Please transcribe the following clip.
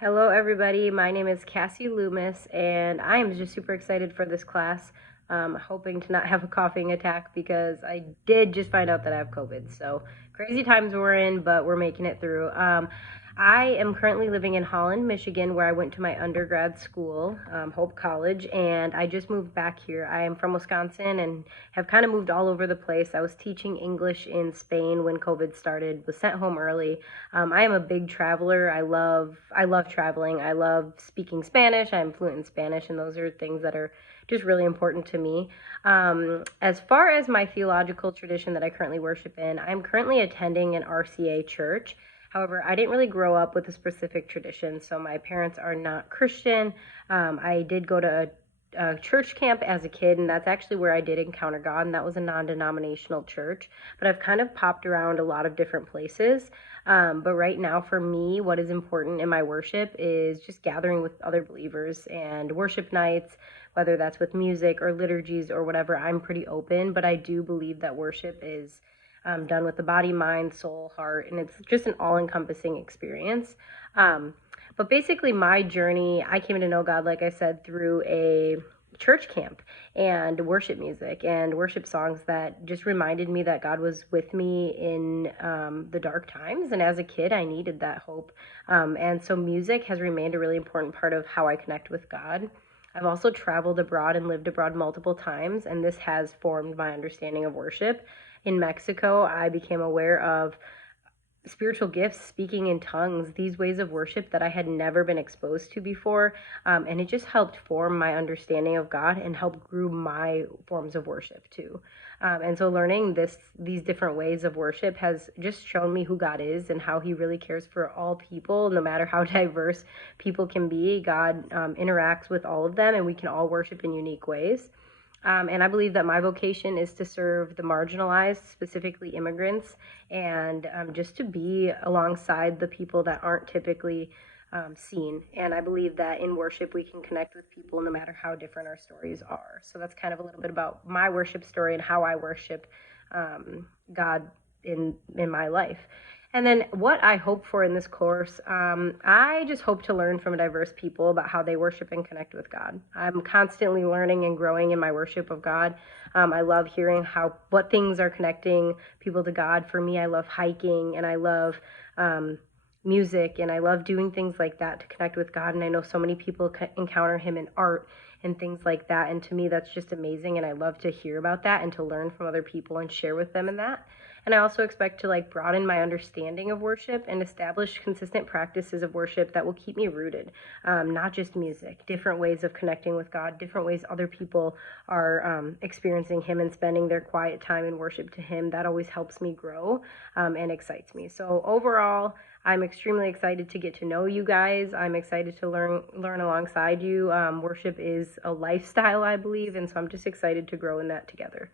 Hello, everybody. My name is Cassie Loomis, and I am just super excited for this class. Hoping to not have a coughing attack because I did just find out that I have COVID. So crazy times we're in, but we're making it through. I am currently living in Holland, Michigan, where I went to my undergrad school, Hope College, and I just moved back here. I am from Wisconsin and have kind of moved all over the place. I was teaching English in Spain when COVID started, was sent home early. I am a big traveler. I love traveling. I love speaking Spanish. I'm fluent in Spanish, and those are things that are just really important to me. As far as my theological tradition that I currently worship in, I'm currently attending an RCA church. However, I didn't really grow up with a specific tradition, so my parents are not Christian. I did go to a church camp as a kid, and that's actually where I did encounter God, and that was a non denominational church. But I've kind of popped around a lot of different places. But right now, for me, what is important in my worship is just gathering with other believers and worship nights, whether that's with music or liturgies or whatever. I'm pretty open, but I do believe that worship is done with the body, mind, soul, heart, and it's just an all encompassing experience. Um, but basically, my journey, I came to know God, like I said, through a church camp and worship music and worship songs that just reminded me that God was with me in the dark times. And as a kid, I needed that hope. And so, music has remained a really important part of how I connect with God. I've also traveled abroad and lived abroad multiple times, and this has formed my understanding of worship. In Mexico, I became aware of spiritual gifts, speaking in tongues, these ways of worship that I had never been exposed to before. And it just helped form my understanding of God and help grew my forms of worship too. And so learning these different ways of worship has just shown me who God is and how he really cares for all people, no matter how diverse people can be. God interacts with all of them, and we can all worship in unique ways. And I believe that my vocation is to serve the marginalized, specifically immigrants, and just to be alongside the people that aren't typically seen. And I believe that in worship, we can connect with people no matter how different our stories are. So that's kind of a little bit about my worship story and how I worship God in my life. And then what I hope for in this course, I just hope to learn from diverse people about how they worship and connect with God. I'm constantly learning and growing in my worship of God. I love hearing how what things are connecting people to God. For me, I love hiking and I love um, music and I love doing things like that to connect with God. And I know so many people encounter Him in art and things like that. And to me, that's just amazing. And I love to hear about that and to learn from other people and share with them in that. And I also expect to like broaden my understanding of worship and establish consistent practices of worship that will keep me rooted, not just music, different ways of connecting with God, different ways other people are experiencing Him and spending their quiet time in worship to Him. That always helps me grow and excites me. So overall, I'm extremely excited to get to know you guys. I'm excited to learn alongside you. Worship is a lifestyle, I believe, and so I'm just excited to grow in that together.